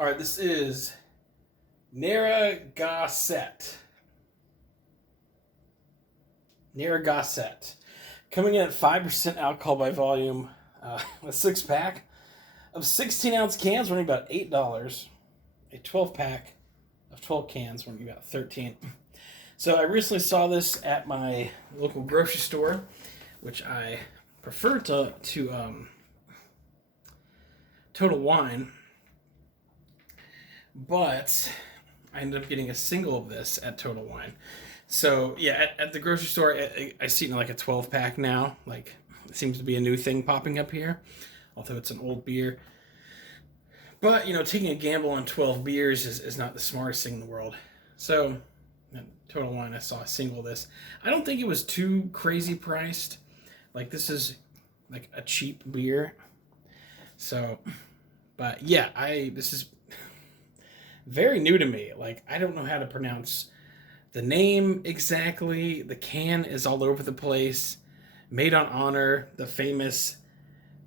All right, this is Narragansett. Narragansett. Coming in at 5% alcohol by volume. A 6-pack of 16-ounce cans running about $8. A 12-pack of 12 cans running about $13. So I recently saw this at my local grocery store, which I prefer to Total Wine. But I ended up getting a single of this at Total Wine. So yeah, at the grocery store, I see it in like a 12-pack now. Like, it seems to be a new thing popping up here, although it's an old beer. But, taking a gamble on 12 beers is not the smartest thing in the world. So at Total Wine, I saw a single of this. I don't think it was too crazy priced. Like, this is like a cheap beer. So, but yeah, this is very new to me. Like, I don't know how to pronounce the name exactly. The can is all over the place. Made on honor the famous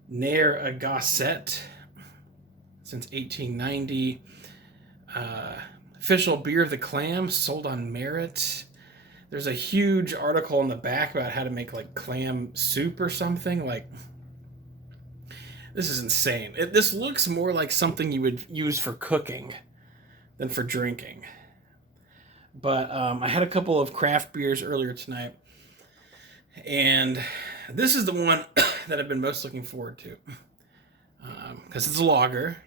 Narragansett since 1890. Official beer of the clam, sold on merit. There's a huge article in the back about how to make like clam soup or something. Like, this is insane. This looks more like something you would use for cooking than for drinking. But I had a couple of craft beers earlier tonight, and this is the one that I've been most looking forward to, because it's a lager,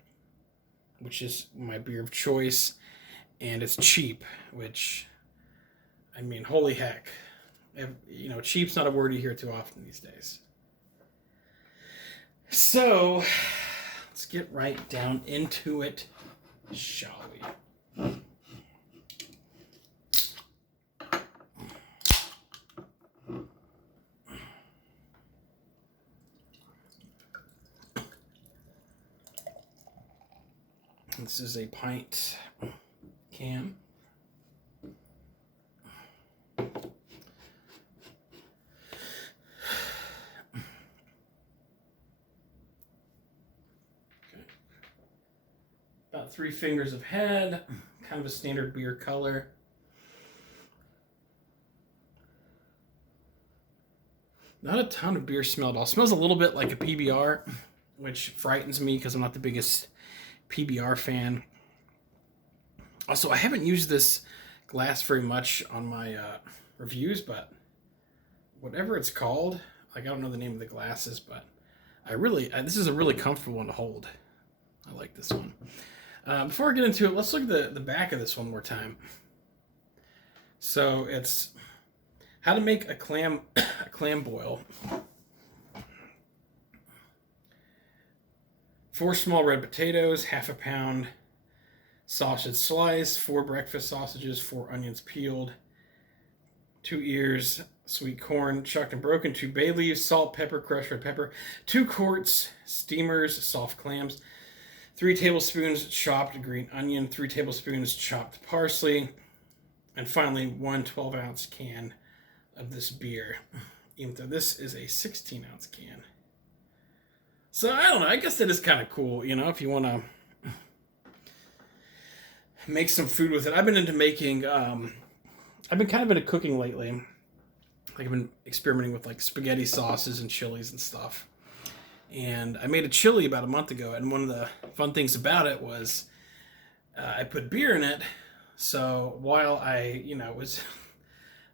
which is my beer of choice, and it's cheap, which, I mean, holy heck. Cheap's not a word you hear too often these days. So, let's get right down into it, shall we? This is a pint can. About 3 fingers of head, kind of a standard beer color. Not a ton of beer smell at all. It smells a little bit like a PBR, which frightens me because I'm not the biggest PBR fan. Also, I haven't used this glass very much on my reviews, but whatever it's called, like, I don't know the name of the glasses, but this is a really comfortable one to hold. I like this one. Before I get into it, let's look at the back of this one more time. So it's how to make a clam boil. 4 small red potatoes, half a pound sausage slice, 4 breakfast sausages, 4 onions peeled, 2 ears sweet corn chucked and broken, 2 bay leaves, salt, pepper, crushed red pepper, 2 quarts steamers, soft clams, 3 tablespoons chopped green onion, 3 tablespoons chopped parsley, and finally 1 12-ounce can of this beer, even though this is a 16-ounce can. So, I don't know, I guess that is kind of cool, if you want to make some food with it. I've been into making, I've been kind of into cooking lately. Like, I've been experimenting with, like, spaghetti sauces and chilies and stuff. And I made a chili about a month ago, and one of the fun things about it was I put beer in it. So while I,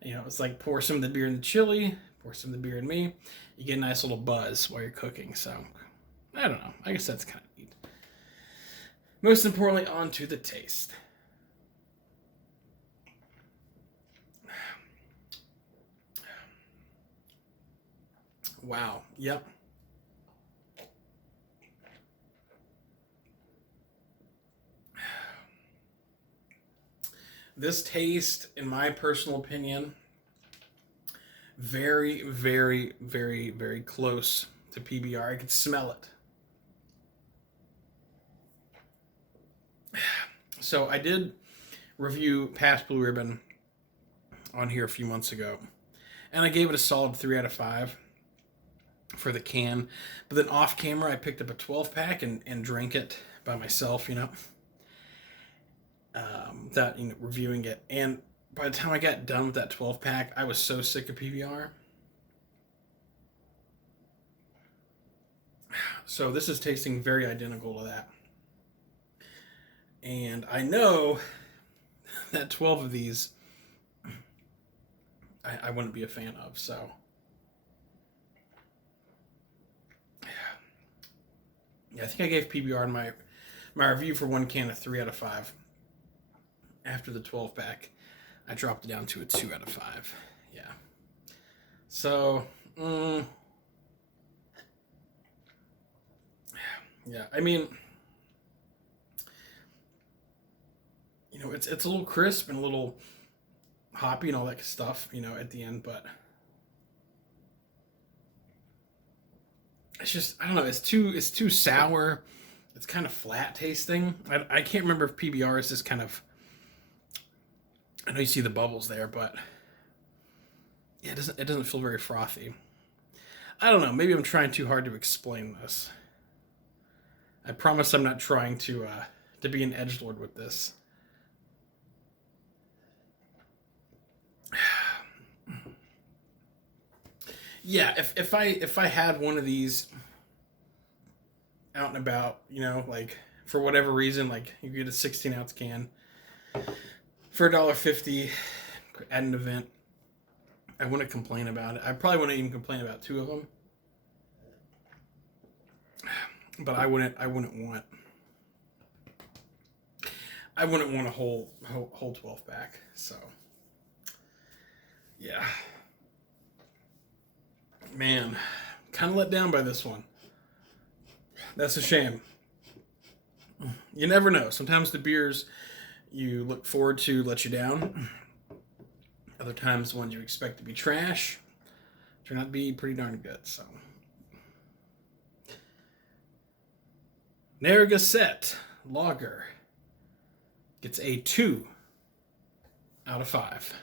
it's like pour some of the beer in the chili, pour some of the beer in me, you get a nice little buzz while you're cooking. So, I don't know. I guess that's kind of neat. Most importantly, on to the taste. Wow. Yep. This taste, in my personal opinion, very, very, very, very close to PBR. I could smell it. So I did review Past Blue Ribbon on here a few months ago, and I gave it a solid 3 out of 5 for the can. But then off camera, I picked up a 12-pack and drank it by myself, without reviewing it. And by the time I got done with that 12 pack, I was so sick of PBR. So this is tasting very identical to that. And I know that 12 of these I wouldn't be a fan of. So yeah, I think I gave PBR in my review for one can a 3 out of 5. After the 12 pack, I dropped it down to a 2 out of 5. Yeah. So, yeah, I mean, it's a little crisp and a little hoppy and all that stuff, at the end, but it's just, I don't know, it's too sour. It's kind of flat tasting. I can't remember if PBR is just kind of, I know you see the bubbles there, but yeah, it doesn't feel very frothy. I don't know, maybe I'm trying too hard to explain this. I promise I'm not trying to be an edgelord with this. Yeah, if I had one of these out and about, like for whatever reason, like you get a 16-ounce can for $1.50 at an event, I wouldn't complain about it. I probably wouldn't even complain about 2 of them, but I wouldn't want a whole 12 pack. So yeah. Man, kind of let down by this one. That's a shame. You never know. Sometimes the beers you look forward to let you down. Other times, the ones you expect to be trash turn out to be pretty darn good. So, Narragansett Lager gets a 2 out of 5.